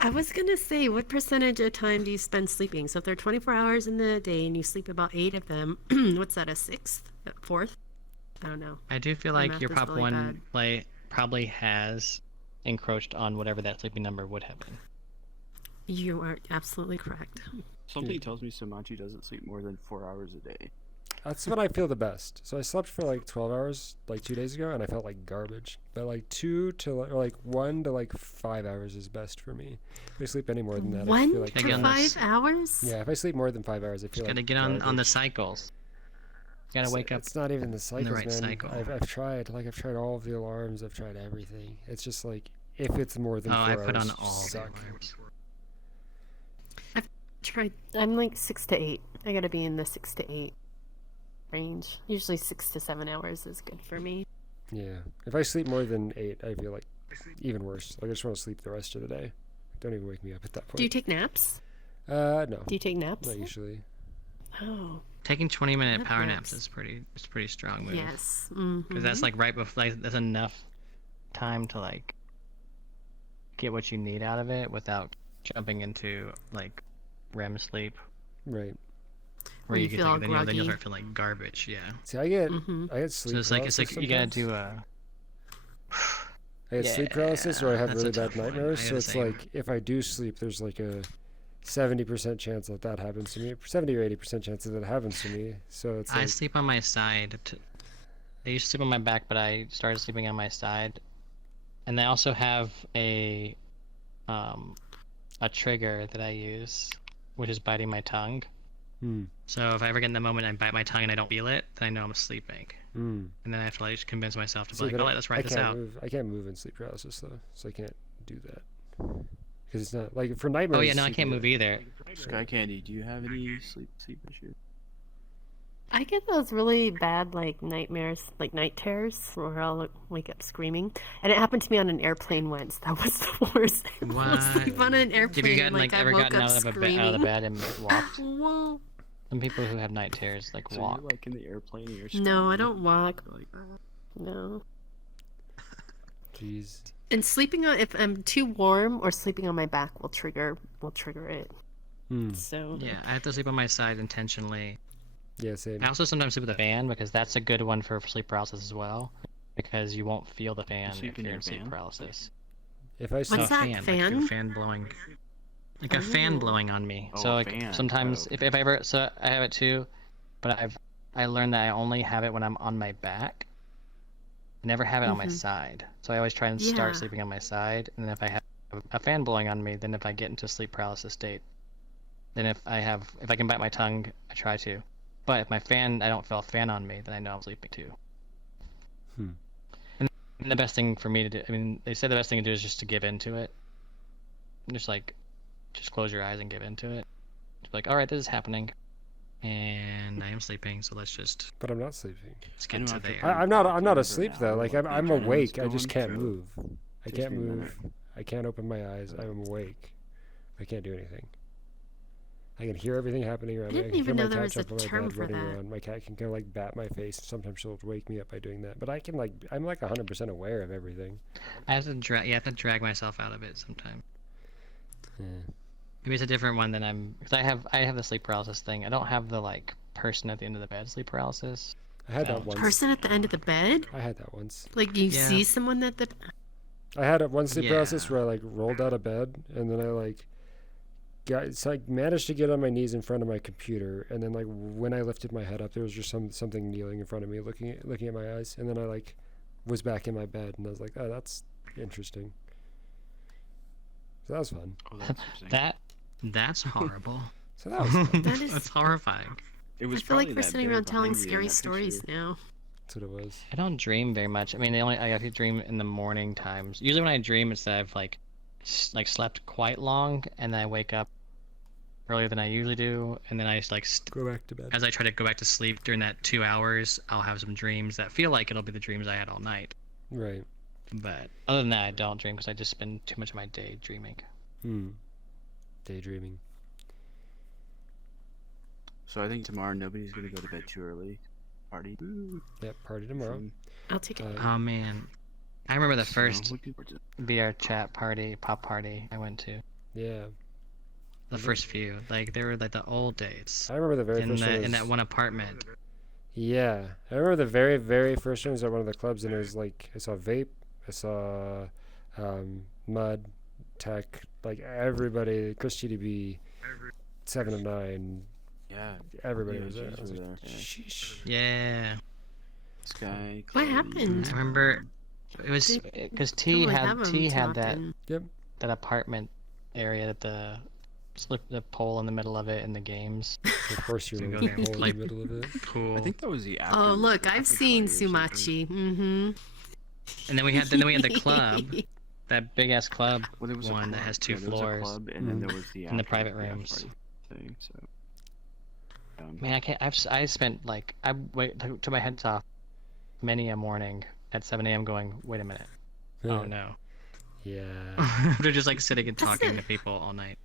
I was gonna say, what percentage of time do you spend sleeping? So if there are 24 hours in the day and you sleep about 8 of them, what's that, a sixth? A fourth? I don't know. I do feel My like math your is Pop really 1 bad. play probably has encroached on whatever that sleeping number would have been. You are absolutely correct. Something tells me Sumatchi doesn't sleep more than 4 hours a day. That's when I feel the best. So I slept for like 12 hours like 2 days ago, and I felt like garbage. But like 1 to 5 hours is best for me. If I sleep any more than that, I 1 feel like Again, to trash. 5 hours? Yeah, if I sleep more than 5 hours, I feel Just like gotta get on the garbage. cycles. You gotta wake up. It's not even the cycles, right man. cycle. I've tried. Like, I've tried all of the alarms. I've tried everything. It's just like, if it's more than 4 Oh, I hours, put on you all the suck. alarms. Tried. I'm like 6 to 8. I gotta be in the 6 to 8 range. Usually 6 to 7 hours is good for me. Yeah. If I sleep more than 8, I feel like even worse. Like, I just want to sleep the rest of the day. don't even wake me up at that point. Do you take naps? No. Do you take naps? Not usually. Oh. Taking 20-minute That power naps. naps is pretty strong move. Yes. Because that's like right before, like, that's enough time to like get what you need out of it without jumping into like REM sleep. Right. Where you get feel all then you'll groggy. start feeling like garbage. Yeah. See, I get So sleep it's paralysis like you gotta sometimes. do a. I get sleep paralysis, or I have that's a really bad tough one. nightmares. I So have the it's same. like if I do sleep, there's like a 70% chance that happens to me. 70 or 80% chance that happens to me. So it's I like, sleep on my side. I used to sleep on my back, but I started sleeping on my side. And I also have a trigger that I use, which is biting my tongue. So if I ever get in the moment and I bite my tongue and I don't feel it, then I know I'm sleeping. And then I have to like just convince myself to be like, let's write this out. I can't move in sleep paralysis though, so I can't do that. Because it's not like for nightmares. Oh yeah, no, I you can't can move do it. either. Skycandy, do you have any sleep issues? I get those really bad like nightmares, like night terrors, where I'll wake up screaming. And it happened to me on an airplane once. That was the worst. I fell asleep on an airplane. Have you gotten, and, like, ever I woke gotten up out of screaming. the bed and walked? Whoa. Some people who have night terrors like So walk. you're like in the airplane and you're No, I screaming, don't walk. like, No. Jeez. And sleeping on, if I'm too warm or sleeping on my back will trigger it. So Yeah, I have to sleep on my side intentionally. Yeah, same. I also sometimes sleep with a fan because that's a good one for sleep paralysis as well. Because you won't feel the fan sleep if in you're your in sleep van? If paralysis. I sleep, What's that, Like fan? a fan blowing. Like a fan blowing on me. Oh, So a like fan. sometimes Oh, if I ever I have it too, but I learned that I only have it when I'm on my back. I never have it on my side. So I always try and start Yeah. sleeping on my side, and then if I have a fan blowing on me, then if I get into a sleep paralysis state, then if I can bite my tongue, I try to. But if I don't feel a fan on me, then I know I'm sleeping too. And the best thing for me to do, I mean, they say the best thing to do is just to give into it. Just close your eyes and give into it. Just be like, all right, this is happening, and I am sleeping, so let's but I'm not sleeping. get know to after there. I'm not for asleep an though. hour, Like like, I'm the adrenaline's awake. I just going, can't so move. I takes can't me a move. minute. I can't open my eyes. I'm awake. I can't do anything. I can hear everything happening around me. I didn't can hear even my know there cat was a jump on my term bed, for running that. around. My cat can kind of like bat my face. Sometimes she'll wake me up by doing that. But I can like I'm like 100% aware of everything. I have to drag myself out of it sometimes. Yeah. Maybe it's a different one than because I have the sleep paralysis thing. I don't have the like person at the end of the bed sleep paralysis. I had that once. Person at the end of the bed? I had that once. Like you Yeah. see someone at the I had one sleep paralysis Yeah. where I like rolled out of bed and then I like managed to get on my knees in front of my computer, and then like when I lifted my head up, there was just something kneeling in front of me, looking at my eyes, and then I like was back in my bed, and I was like, oh, that's interesting. So that was fun. Oh, that's interesting. That's horrible. So that was fun. That is- That's horrifying. It I was feel like probably we're that sitting bear around telling behind you in scary that stories picture. now. That's what it was. I don't dream very much. I mean, I have to dream in the morning times. Usually when I dream, it's that I've like slept quite long, and then I wake up earlier than I usually do, and then I just like Go back to bed. as I try to go back to sleep during that 2 hours, I'll have some dreams that feel like it'll be the dreams I had all night. Right. But other than that, I don't dream because I just spend too much of my day dreaming. Daydreaming. So I think tomorrow nobody's gonna go to bed too early. Party. Woo. Yep. Party tomorrow. Fun. I'll take it. Oh man, I remember the So, first looking forward to- VR chat party, pop party I went to. Yeah. The first few, like they were like the old days I remember the very first one. in was- that one apartment. Yeah, I remember the very, very first one was at one of the clubs, and it was like I saw Vape, I saw Mud, Tech, like everybody, Chris GDB, 7 and 9, Yeah. everybody Yeah, was there. I G's was were like, there, yeah. sheesh. Yeah, Sky. What Chloe, happened? I remember it was They because don't T really had have 'em T too had that often. that apartment area that the pole in the middle of it in the games. Of course, you're So in go the there and hole in play the middle of it. Cool. I think that was the after. Oh look, I've after seen party or something. Sumatchi. Mm-hmm. And then we had the club, that big ass club Well, there was a one that club. has 2 Yeah, there was a floors. club, and then there was the And the after- private after rooms. party thing, so. Man, I can't. I spent like I wait to my heads off many a morning at 7 a.m. going, wait a minute. Oh no. Yeah. They're just like sitting and talking to people all night.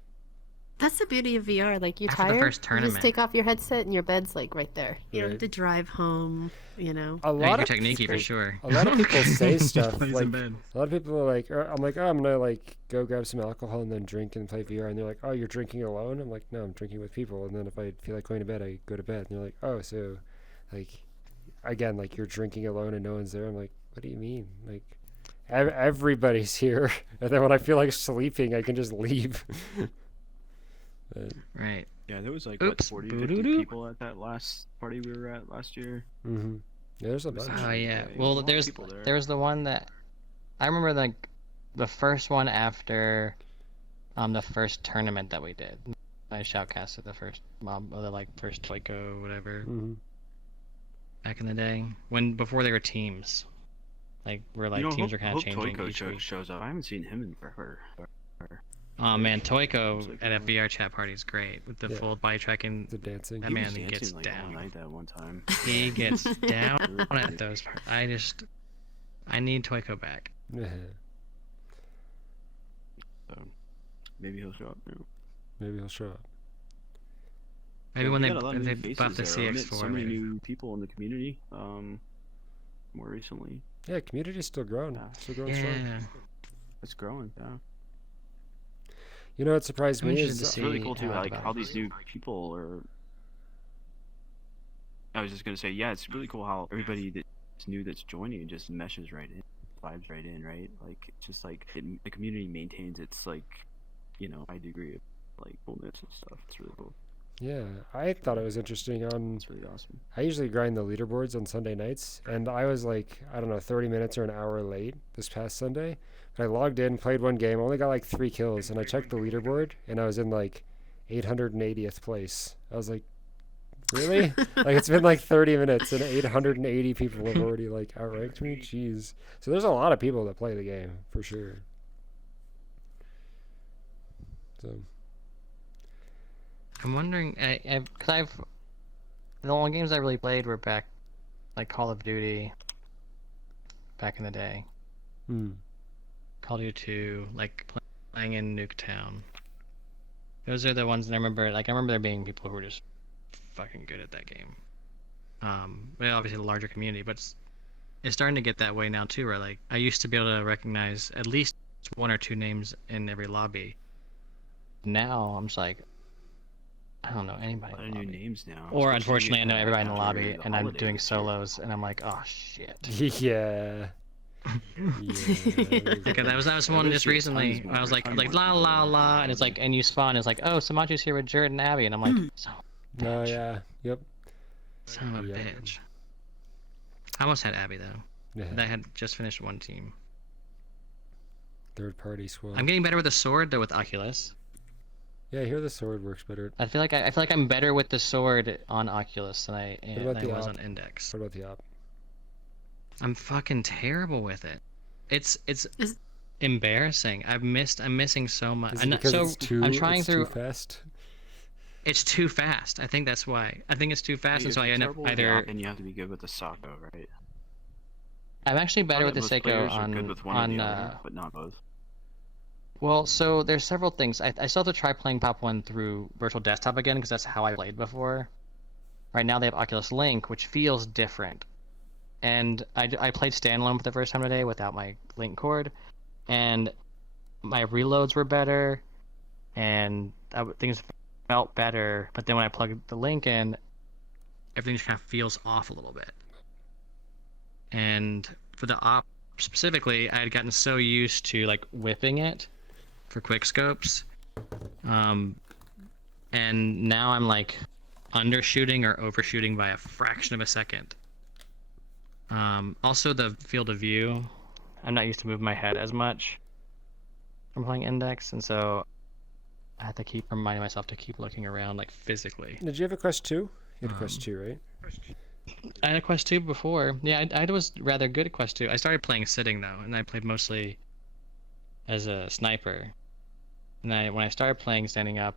That's the beauty of VR. Like, you're After the tired, first you tournament. just take off your headset and your bed's like right there. You don't Right. have to drive home, you know. A Hey, lot you're of techniquey people, for sure. a lot of people say stuff Plays like in bed. a lot of people are like, I'm like, oh, I'm gonna like go grab some alcohol and then drink and play VR, and they're like, oh, you're drinking alone? I'm like, no, I'm drinking with people, and then if I feel like going to bed, I go to bed. And they're like, oh, so like again, like you're drinking alone and no one's there. I'm like, what do you mean? Like everybody's here, and then when I feel like sleeping, I can just leave. But, Right. Yeah, there was like Oops. what 40, 50 Boo-doo-doo. people at that last party we were at last year. yeah, there's a It was bunch. Oh yeah. a Well, lot of there's people there. there was the one that I remember, like the first one after the first tournament that we did. I shoutcasted the first mob, or the like first Toiko whatever back in the day before they were teams. Like where like teams are kind of changing Toiko each week. shows up. I haven't seen him in forever. Oh man, Like, Toiko at a VR chat party is great with the Yeah. full body tracking. The dancing. That He man was he dancing gets like all down. night that one time. He gets down Really at those. I need Toiko back. Yeah. So maybe he'll show up. You know. Maybe he'll show up. Maybe Yeah, when we they got a lot of new buff the faces there. I met CX4. so many maybe. new people in the community. More recently, Yeah, community's still growing. Yeah. Still growing strong. Yeah. it's growing. Yeah, You know what surprised I'm me interested is to it's really see cool too. how Like that how these goes. new people are. I was just gonna say, yeah, it's really cool how everybody that's new that's joining just meshes right in, vibes right in, right? Like it's just like the community maintains its like, high degree of like coolness and stuff. It's really cool. Yeah, I thought it was interesting. It's really awesome. I usually grind the leaderboards on Sunday nights, and I was like, I don't know, 30 minutes or an hour late this past Sunday. But I logged in, played one game, only got like 3 kills, and I checked the leaderboard, and I was in like 880th place. I was like, really? Like it's been like 30 minutes, and 880 people have already like outranked me. Jeez. So there's a lot of people that play the game for sure. So. I'm wondering, because the only games I really played were back, like Call of Duty, back in the day. Call of Duty 2, like playing in Nuketown. Those are the ones that I remember. Like I remember there being people who were just fucking good at that game. But obviously a larger community, but it's starting to get that way now too. Where like I used to be able to recognize at least 1 or 2 names in every lobby. Now I'm just like, I don't know anybody. A lot in of the new lobby. names now. Or especially, unfortunately, I know everybody in the after lobby, the and I'm holidays doing this year. solos, and I'm like, oh shit. Yeah. Like that was one Those just are recently. tons I was more, like tons la more la people. la, and it's like, and you spawn. It's like, oh, Sumatchi's here with Jared and Abby, and I'm like, son of a Oh bitch. yeah. Yep. Son of a Yeah. bitch. I almost had Abby though. Yeah. And I had just finished one team. Third party squad. I'm getting better with the sword though with Oculus. Yeah, I hear the sword works better. I feel like I'm better with the sword on Oculus than I about the was op? on Index. What about the op? I'm fucking terrible with it. It's Is- embarrassing. I'm missing so much. Is it because so it's too, I'm trying it's through. too fast? It's too fast. I think that's why. I think it's too fast, and so I end up either. And you have to be good with the Sako, right? I'm actually better with the Most Seiko players are good with one or on the other, but not both. Well, so there's several things. I still have to try playing Pop1 through virtual desktop again because that's how I played before. Right now they have Oculus Link, which feels different. And I played standalone for the first time today without my link cord, and my reloads were better, and things felt better. But then when I plugged the link in, everything just kind of feels off a little bit. And for the op specifically, I had gotten so used to like whipping it for quick scopes, and now I'm like undershooting or overshooting by a fraction of a second. Also the field of view, I'm not used to moving my head as much from playing Index, and so I have to keep reminding myself to keep looking around like physically. Did you have a Quest 2? You had a Quest 2, right? I had a Quest 2 before. Yeah, I was rather good at Quest 2. I started playing sitting though, and I played mostly as a sniper. And when I started playing standing up,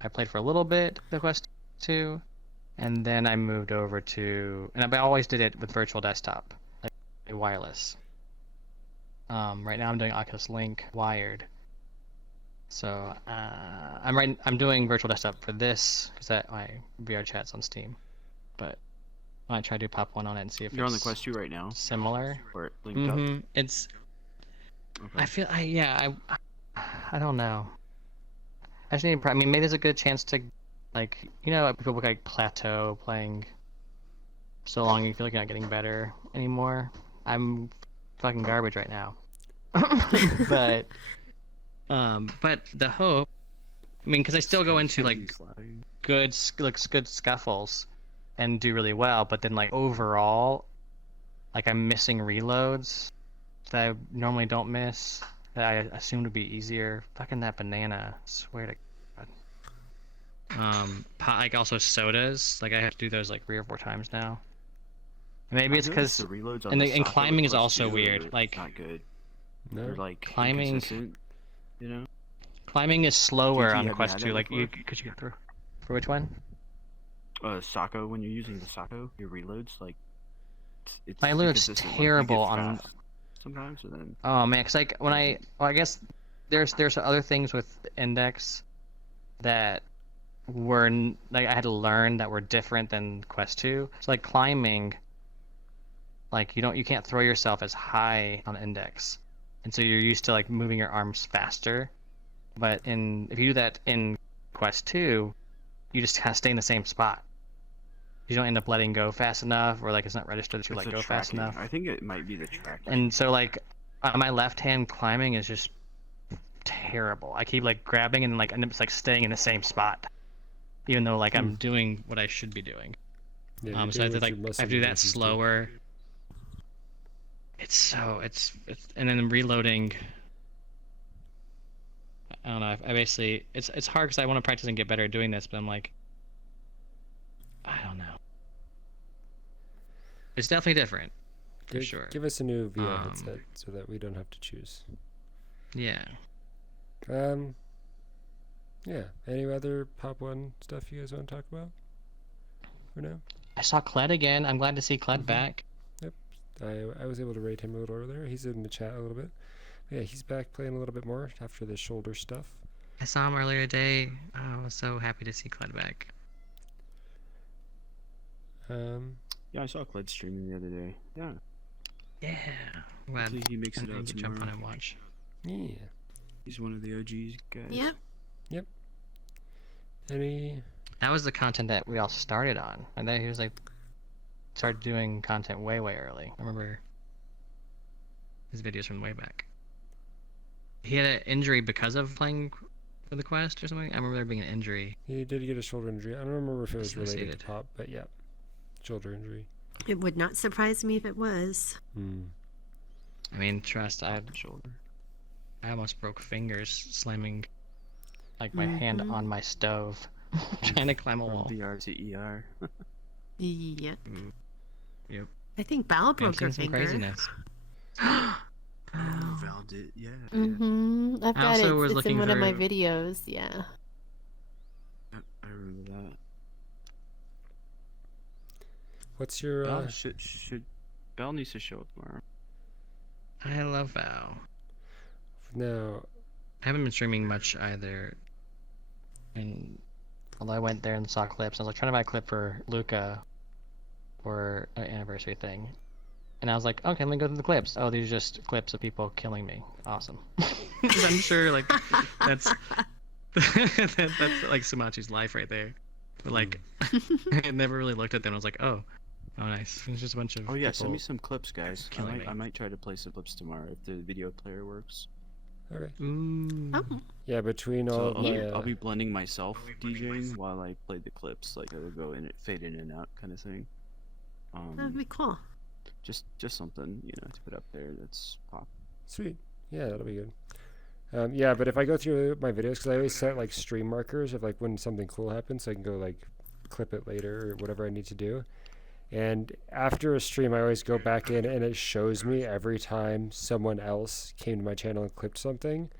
I played for a little bit the Quest 2, and then I moved over to, and I always did it with virtual desktop, like wireless. Right now I'm doing Oculus Link wired. So I'm doing virtual desktop for this because my VR chat's on Steam. But I might try to do Pop1 on it and see if You're on the it's Quest 2 right now, similar. or it linked up. It's. Okay. I don't know. I just need. I mean, maybe there's a good chance to, like, people like plateau playing. So long you feel like you're not getting better anymore. I'm fucking garbage right now. but the hope. I mean, because I still go into like good scuffles and do really well, but then like overall, like I'm missing reloads that I normally don't miss, that I assume would be easier. Fucking that banana, swear to God. Like also sodas, like I have to do those like 3 or 4 times now. Maybe it's because the reloads on and climbing is also are weird. Like not good. No. They're like Climbing- inconsistent, you know. climbing is slower GT, on have you Quest had 2. that Like you before? could you get through. For which one? Sako, when you're using the Sako, your reloads like it's My reload's inconsistent. Like, you get terrible on- fast sometimes, and then Oh man, cause like when I guess there's other things with Index that were like I had to learn that were different than Quest 2. So like climbing, like you can't throw yourself as high on Index, and so you're used to like moving your arms faster. But if you do that in Quest 2, you just kind of stay in the same spot. You don't end up letting go fast enough, or like it's not registered that you it's let the go fast tracking. enough. I think it might be the tracking. And so like on my left hand climbing is just terrible. I keep like grabbing and like end up just like staying in the same spot, even though like I'm doing what I should be doing. Yeah, So I have to like I have to do that slower. It's and then reloading. I don't know. I basically it's hard because I want to practice and get better at doing this, but I'm like, I don't know. It's definitely different, for sure. Give us a new VR headset so that we don't have to choose. Yeah. Yeah. Any other Pop1 stuff you guys want to talk about for now? I saw Kled again. I'm glad to see Kled back. Yep. I was able to rate him a little earlier. He's in the chat a little bit. Yeah, he's back playing a little bit more after the shoulder stuff. I saw him earlier today. Oh, I was so happy to see Kled back. Yeah, I saw Cled streaming the other day. Yeah. Yeah. Glad Hopefully he makes it I out can jump on tomorrow. and watch. Yeah. He's one of the OGs guys. Yep. Any? That was the content that we all started on. And then he was like, started doing content way early. I remember his videos from way back. He had an injury because of playing for the Quest or something. I remember there being an injury. He did get a shoulder injury. I don't remember if it was related Associated. to Pop, but yeah, shoulder injury. It would not surprise me if it was. I mean, trust, I Shoulder. almost broke fingers slamming like my hand on my stove trying to climb a From wall. VR to ER. Yep. Yep. I think Val I've broke her seen some finger. craziness. Oh, Val did. Yeah. I've I got also it. was It's in looking one of my for- videos. Yeah. I remember that. What's your? Val should Val needs to show up tomorrow. I love Val. Now, I haven't been streaming much either. And although I went there and saw clips, I was like trying to buy a clip for Luca for an anniversary thing. And I was like, okay, let me go through the clips. Oh, these are just clips of people killing me. Awesome. 'Cause I'm sure like that's that's like Sumatchi's life right there. But like I had never really looked at them. I was like, oh nice. It's just a bunch of Oh yeah, send people me some clips, guys. killing me. I might try to play some clips tomorrow if the video player works. okay. Ooh. Oh, Yeah, between all So of my, I'll be blending myself DJing while I play the clips. Like it'll go in, fade in and out, kind of thing. that'd be cool. Just something to put up there that's pop. sweet. Yeah, that'll be good. Yeah, but if I go through my videos, because I always set like stream markers of like when something cool happens, so I can go like clip it later or whatever I need to do. And after a stream, I always go back in and it shows me every time someone else came to my channel and clipped something.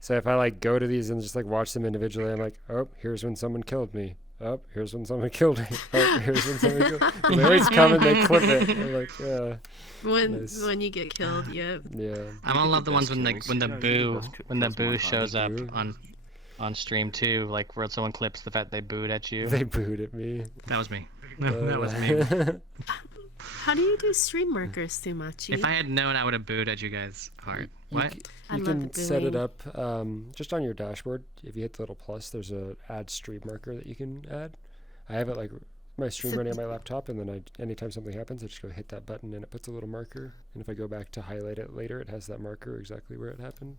So if I like go to these and just like watch them individually, I'm like, oh, here's when someone killed me. oh, here's when someone killed me. Oh, here's when someone killed me. They always come and they clip it. I'm like, yeah. Nice. When you get killed, yep. Yeah. I'm gonna love the ones when the boo kills shows up Boo? on stream too, like where someone clips the fact they booed at you. They booed at me. That was me. That was me. How do you do stream markers, Sumatchi? If I had known, I would have booed at you guys hard. What? I You love can the set it booing. up just on your dashboard. If you hit the little plus, there's a add stream marker that you can add. I have it like my stream So- running on my laptop, and then anytime something happens, I just go hit that button, and it puts a little marker. And if I go back to highlight it later, it has that marker exactly where it happened.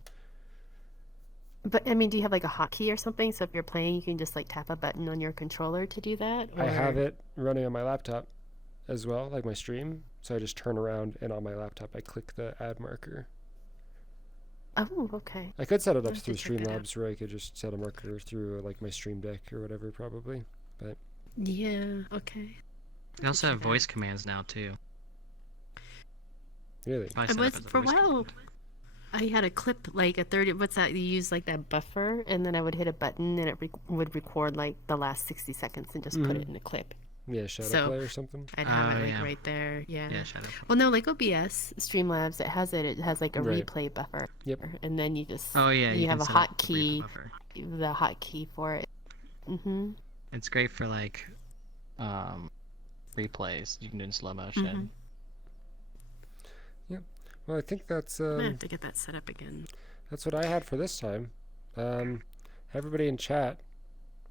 But I mean, do you have like a hotkey or something? So if you're playing, you can just like tap a button on your controller to do that? I have or- it running on my laptop as well, like my stream. So I just turn around, and on my laptop, I click the add marker. Oh, okay. I could set it I'll up have to through check it out. Streamlabs, where I could just set a marker through like my Stream Deck or whatever, probably. Yeah, okay. They also have check it out. voice commands now too. Really? I I set up was as a for a voice while. command. I had a clip like a 30. What's that? You use like that buffer, and then I would hit a button, and it would record like the last 60 seconds, and just put it in a clip. Yeah, Shadow So- Play or something. I'd have Oh, it like yeah. right there. Yeah. Yeah, Shadow. Well, no, like OBS, Streamlabs, it has it. It has like a Right. replay buffer. Yep. And then you just Oh yeah, you have can a set up the hotkey, buffer. the hotkey for it. Mm-hmm. It's great for like replays. You can do in slow motion. Well, I think that's I'm gonna have to get that set up again. that's what I had for this time. Everybody in chat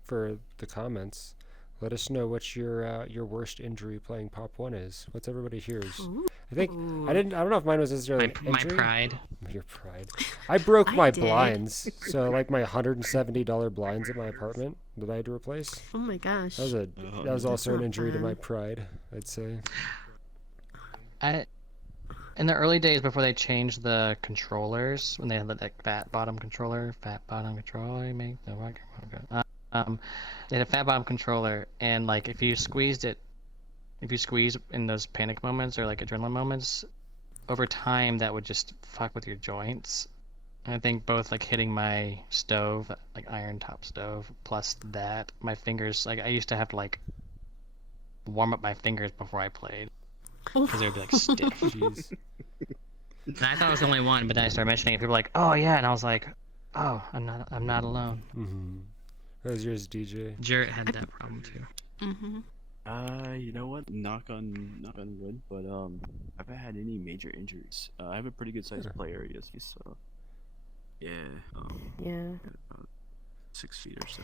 for the comments, let us know what your worst injury playing Pop1 is. What's everybody here's? Ooh. I think I don't know if mine was necessarily an My injury. pride. Your pride. I broke I my did. blinds. So like my $170 blinds at my apartment that I had to replace. Oh my gosh. That was also an not injury to my fun. pride, I'd say. In the early days before they changed the controllers, when they had that fat bottom controller, you make the rock go. They had a fat bottom controller, and like if you squeeze in those panic moments or like adrenaline moments, over time that would just fuck with your joints. And I think both like hitting my stove, like iron top stove, plus that, my fingers, like I used to have to like warm up my fingers before I played. Because they would be like stiff. Jeez. And I thought I was the only one, but then I started mentioning it. People were like, "Oh yeah," and I was like, "Oh, I'm not alone." Mm-hmm. That was yours, DJ. Jarrett had that problem too. Mm-hmm. You know what? Knock on wood, but I haven't had any major injuries. I have a pretty good sized play area, so yeah, Yeah. about 6 feet or so.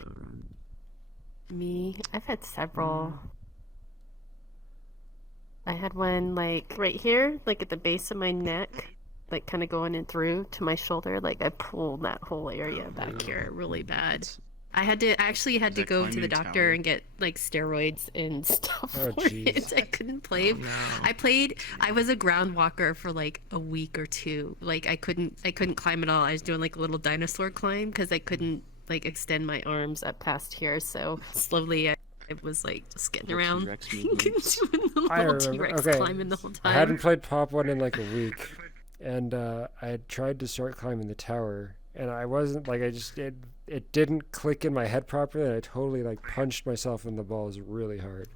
Me, I've had several. I had one like right here, like at the base of my neck, like kind of going in through to my shoulder. Like I pulled that whole area back here really bad. I actually had to that go to climbing the tower? doctor and get like steroids and stuff Oh, for it. jeez. I couldn't play. I was a ground walker for like a week or two. Like I couldn't climb at all. I was doing like a little dinosaur climb because I couldn't like extend my arms up past here. So slowly I was like just getting Little around T-Rex doing movements. the I little remember. T-Rex Okay. climbing the whole I time. hadn't played Pop1 in like a week, and I had tried to start climbing the tower, and I wasn't like it didn't click in my head properly, and I totally like punched myself in the balls really hard.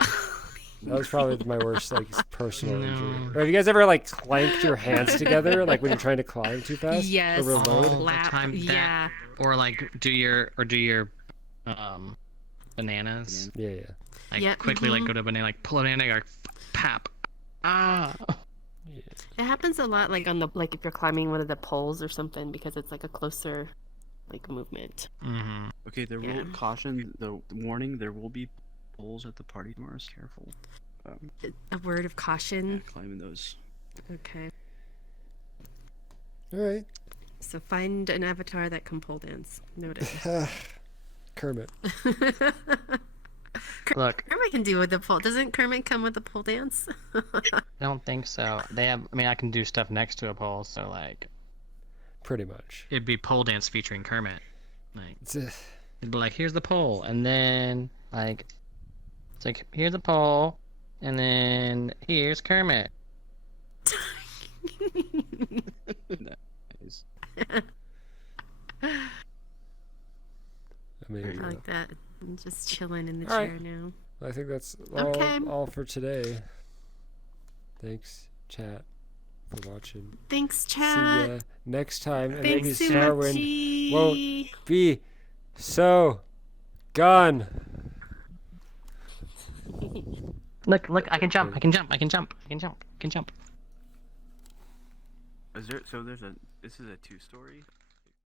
That was probably my worst like personal injury. Or have you guys ever like clanked your hands together like when you're trying to climb too fast? Yes. Or reload? All the Lap, time. That, yeah. Or like do your bananas. Yeah, yeah. Like Yeah, quickly like go to a banana, like pull a banana, like pap. Ah. It happens a lot, like on the if you're climbing one of the poles or something, because it's like a closer, like movement. Mm-hmm. Okay, the Yeah. rule caution, the warning: there will be poles at the party tomorrow. So careful. A word of caution. Climbing those. Okay. All right. So find an avatar that can pole dance. Noted. Kermit. Look, Kermit can do with the pole. Doesn't Kermit come with the pole dance? I don't think so. They have. I mean, I can do stuff next to a pole, so like Pretty much. it'd be pole dance featuring Kermit. Like It's, it'd be like, here's the pole, and then like it's like here's the pole, and then here's Kermit. Nice. amazing. I like that. I'm just chilling in the All chair right. now. I think that's Okay. all for today. Thanks, chat, for watching. Thanks, See chat. ya next time. And Thanks, maybe Starwind Sumatchi. won't be so gone. Look, I can jump. I can jump. I can jump. I can jump. I can jump. Is there? So there's a. This is a 2-story.